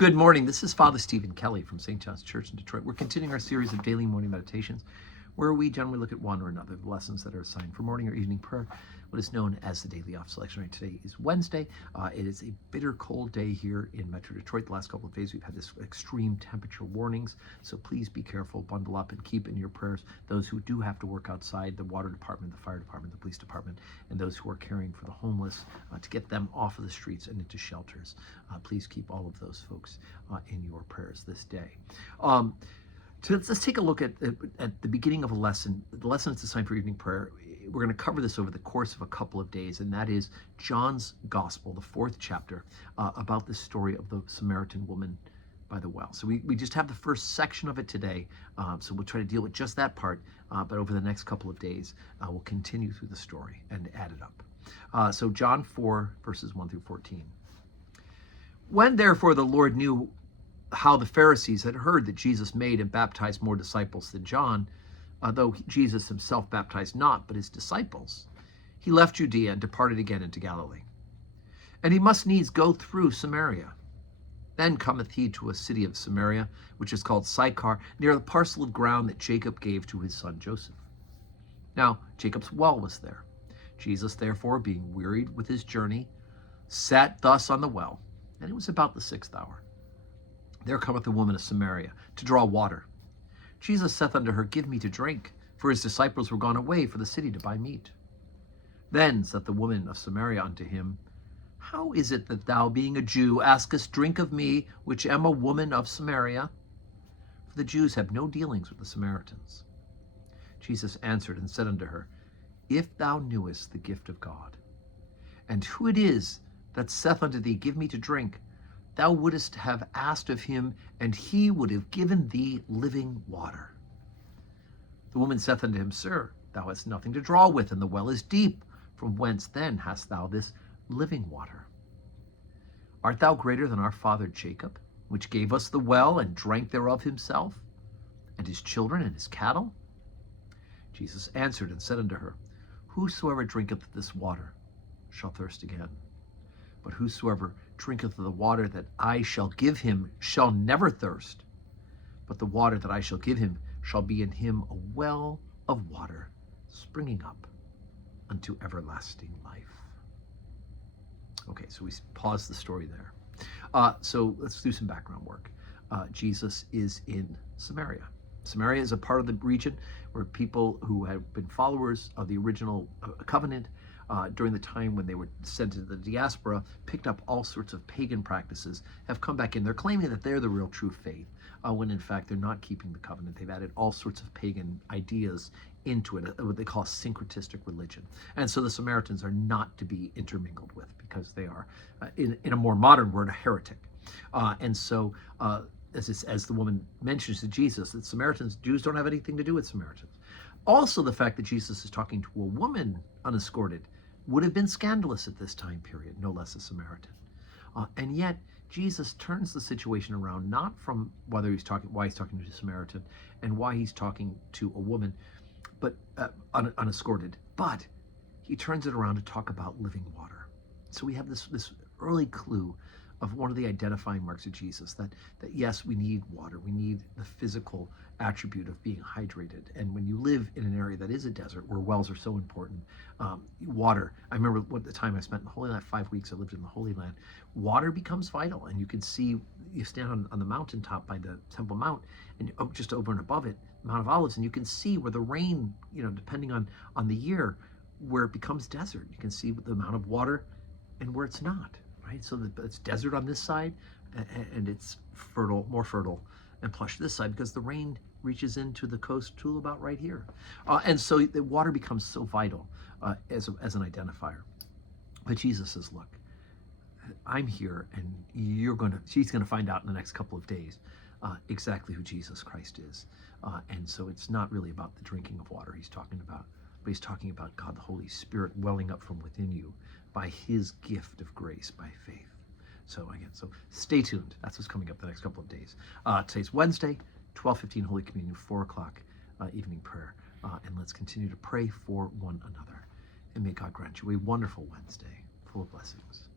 Good morning. This is Father Stephen Kelly from St. John's Church in Detroit. We're continuing our series of daily morning meditations where we generally look at one or another of the lessons that are assigned for morning or evening prayer, what is known as the daily off selection. Right, today is Wednesday. It is a bitter cold day here in Metro Detroit. The last couple of days we've had this extreme temperature warnings, so please be careful, bundle up, and keep in your prayers those who do have to work outside, the water department, the fire department, the police department, and those who are caring for the homeless to get them off of the streets and into shelters. Please keep all of those folks in your prayers this day. Let's take a look at the beginning of a lesson. The lesson is assigned for evening prayer. We're going to cover this over the course of a couple of days, and that is John's Gospel, the 4th chapter, about the story of the Samaritan woman by the well. So we just have the first section of it today, so we'll try to deal with just that part, but over the next couple of days, we'll continue through the story and add it up. So John 4, verses 1 through 14. When therefore the Lord knew how the Pharisees had heard that Jesus made and baptized more disciples than John, though Jesus himself baptized not, but his disciples, he left Judea and departed again into Galilee. And he must needs go through Samaria. Then cometh he to a city of Samaria, which is called Sychar, near the parcel of ground that Jacob gave to his son Joseph. Now Jacob's well was there. Jesus, therefore, being wearied with his journey, sat thus on the well, and it was about the 6th hour. There cometh a woman of Samaria to draw water. Jesus saith unto her, Give me to drink, for his disciples were gone away for the city to buy meat. Then saith the woman of Samaria unto him, How is it that thou, being a Jew, askest drink of me, which am a woman of Samaria? For the Jews have no dealings with the Samaritans. Jesus answered and said unto her, If thou knewest the gift of God, and who it is that saith unto thee, Give me to drink, thou wouldest have asked of him, and he would have given thee living water. The woman saith unto him, Sir, thou hast nothing to draw with, and the well is deep. From whence then hast thou this living water? Art thou greater than our father Jacob, which gave us the well, and drank thereof himself, and his children, and his cattle? Jesus answered and said unto her, Whosoever drinketh this water shall thirst again. But whosoever drinketh of the water that I shall give him shall never thirst. But the water that I shall give him shall be in him a well of water springing up unto everlasting life. Okay, so we pause the story there. So let's do some background work. Jesus is in Samaria. Samaria is a part of the region where people who have been followers of the original covenant during the time when they were sent into the diaspora, picked up all sorts of pagan practices, have come back in. They're claiming that they're the real true faith, when in fact they're not keeping the covenant. They've added all sorts of pagan ideas into it, what they call syncretistic religion. And so the Samaritans are not to be intermingled with, because they are, in a more modern word, a heretic. And so as the woman mentions to Jesus, that Jews don't have anything to do with Samaritans. Also, the fact that Jesus is talking to a woman unescorted would have been scandalous at this time period, no less a Samaritan. And yet, Jesus turns the situation around, not from why he's talking to a Samaritan and why he's talking to a woman, but unescorted, but he turns it around to talk about living water. So we have this early clue of one of the identifying marks of Jesus, that yes, we need water. We need the physical attribute of being hydrated. And when you live in an area that is a desert, where wells are so important, water, I remember the time I spent in the Holy Land, 5 weeks I lived in the Holy Land, water becomes vital. And you can see, you stand on the mountaintop by the Temple Mount, and just over and above it, Mount of Olives, and you can see where the rain, depending on the year, where it becomes desert. You can see the amount of water and where it's not. Right? So it's desert on this side, and it's more fertile and plush this side, because the rain reaches into the coast to about right here. And so the water becomes so vital as an identifier. But Jesus says, look, I'm here, and she's going to find out in the next couple of days exactly who Jesus Christ is. And so it's not really about the drinking of water he's talking about, but he's talking about God the Holy Spirit welling up from within you by his gift of grace by faith. So stay tuned. That's what's coming up the next couple of days. Today's Wednesday, 12:15 Holy Communion, 4 o'clock evening prayer. And let's continue to pray for one another. And may God grant you a wonderful Wednesday full of blessings.